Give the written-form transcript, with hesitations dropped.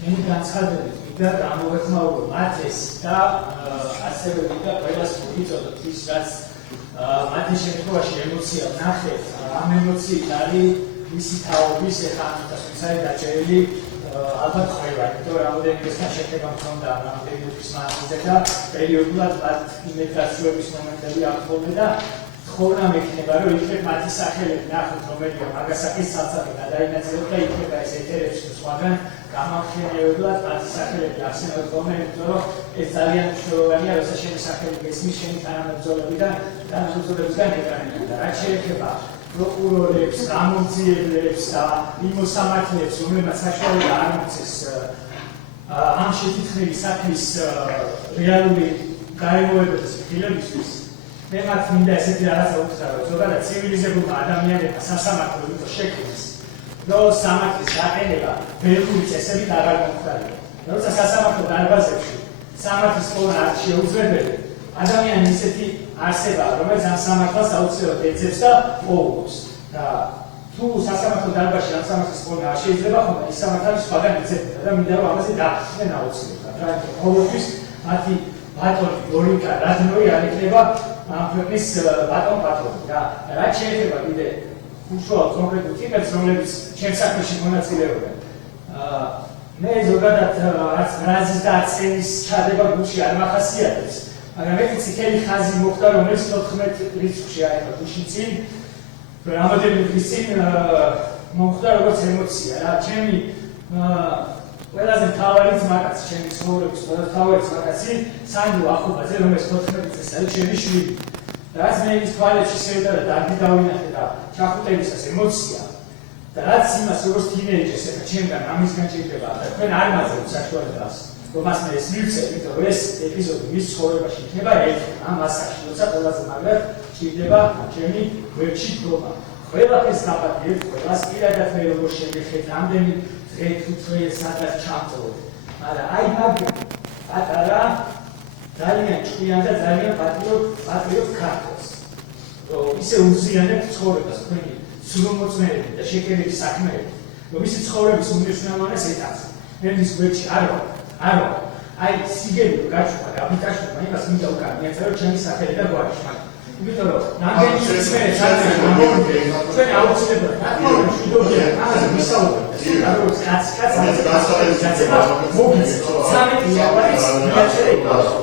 Meni განცხადებით მინდა გამოვეხმაურო მათ ეს და ასევე მინდა ყველას მოგიწოდოთ ის რაც მათი შემთხვევაში ემოცია ვნახეთ ამ ემოციით არის მისი თაობის ეხლა ამიტომაც არის დაჭერილი ალბათ ყველა იმიტომ რომ რამოდენიმე შეხება მქონდა რამოდენიმე თვის მანძილზე და პერიოდულად მათ იმედრაციული მომენტები აღწევდა და ხორნა მექნება რომ იქნებ მათი სახელები ნახოთ რომელია მაგასაკის საცავი გადაინაცვლოთ და იქნება ეს ეთერებში სხვაგან გამახსენებულად მათი სახელები ახსენოთ იმიტომ რომ ეს ძალიან მნიშვნელოვანია როცა შენი სახელი გესმის შენი თანამებრძოლებიდან ეკრანებიდან და რაც შეეხება პროკურორებს, გამომძიებლებს და იმ მოსამართლეებს რომლებმაც საშუალება არ მოცეს ამ შეთანხმების საქმის რეალური გარემოებების ხილებისთვის მე მათ მინდა ესეთი რაღაცა უთხრა რომ ზოგადად ცივილიზებულმა ადამიანებმა სასამართლო იმიტომ შექმნეს რომ სამართლის გაყენება ბელგიური წესებით აღარ მომხდარია. როცა სასამართლო დარბაზებში სამართლის პოვნა არ შეუძლებელი ადამიანი ისეთი არსება რომელიც ამ სამართალს აუცილებლად ეძებს და პოულობს და თუ სასამართლო დარბაზში ამ სამართლის პოვნა არ შეიძლება ხომ ის სამართალი სხვაგან ეძებდა და მინდა რომ ამაზე დაახსნან აუცილებლად რა თქმა უნდა ყოველთვის მათი ბატონი გორიკა რადნოი არ იქნება ამ ქვეყნის ბატონ-პატრონი და რაც შეეხება კიდე უშუალოდ კონკრეტულ ტიპებს რომლებიც ჩემს საქმეში მონაწილეობენ მე ზოგადად რაზის და აცენის ჩადება გულში არ მახასიათებს მაგრამ ერთი წითელი ხაზი მოხდა რომელიც 14 რიცხვში აიღო გულში წინ რამოდენიმე დღის წინ მოხდა როგორც ემოცია რა ჩემი ყველაზე მთავარი ძმაკაცი ჩემი ცხოვრების ყველაზე მთავარი ძმაკაცი სანდრო ახუბაძე რომელიც 14 წელს არის ჩემი შვილი და რაც მე ის თვალებში შევიდა და დარგი დავინახე და ჩახუტებისას ემოცია და რაც იმას როგორც თინეიჯერს ეხა ჩემგან ამისგან ჭირდება და თქვენ არ მაძლევთ საშუალებას რომ მას მე ეს მივცე იმიტომ რომ ეს ეპიზოდი მის ცხოვრებაში იქნება ერთი ამ ასაკში როცა ყველაზე მაგრამ ჭირდება ჩემი გვერდში დგომა ყველაფერს დაპატიებ ყველას პირადად მე როგორ შეგეხეთ რამდენი დღე თუ თვე სადღაც ჩამწოვოთ მაგრამ აი მაგ პატარა ძალიან ჭკვიან და ძალიან პატრიოტ ქართველს რომ ისე უზიანებთ ცხოვრებას თქვენი სრულმოწმეები და შეკერების საქმეები რომ ისე ცხოვრების უმნიშვნელოვანეს ეტაპზე მე მის გვერდში არ ვარ აი სიგელი რომ გაჩვენა გაბიტაშობა იმას მინდა უკან მიეწერო ჩემი სახელი და გვარი იმიტომ რომ ნამდვილი ისმერე ძალიან ჩვენ აუცილებლად ნაკმაური მშვიდობია ამაზე ვისაუბრებთ და როგორც კაცი მოგიწევს 13 იაnuaris მიაწერე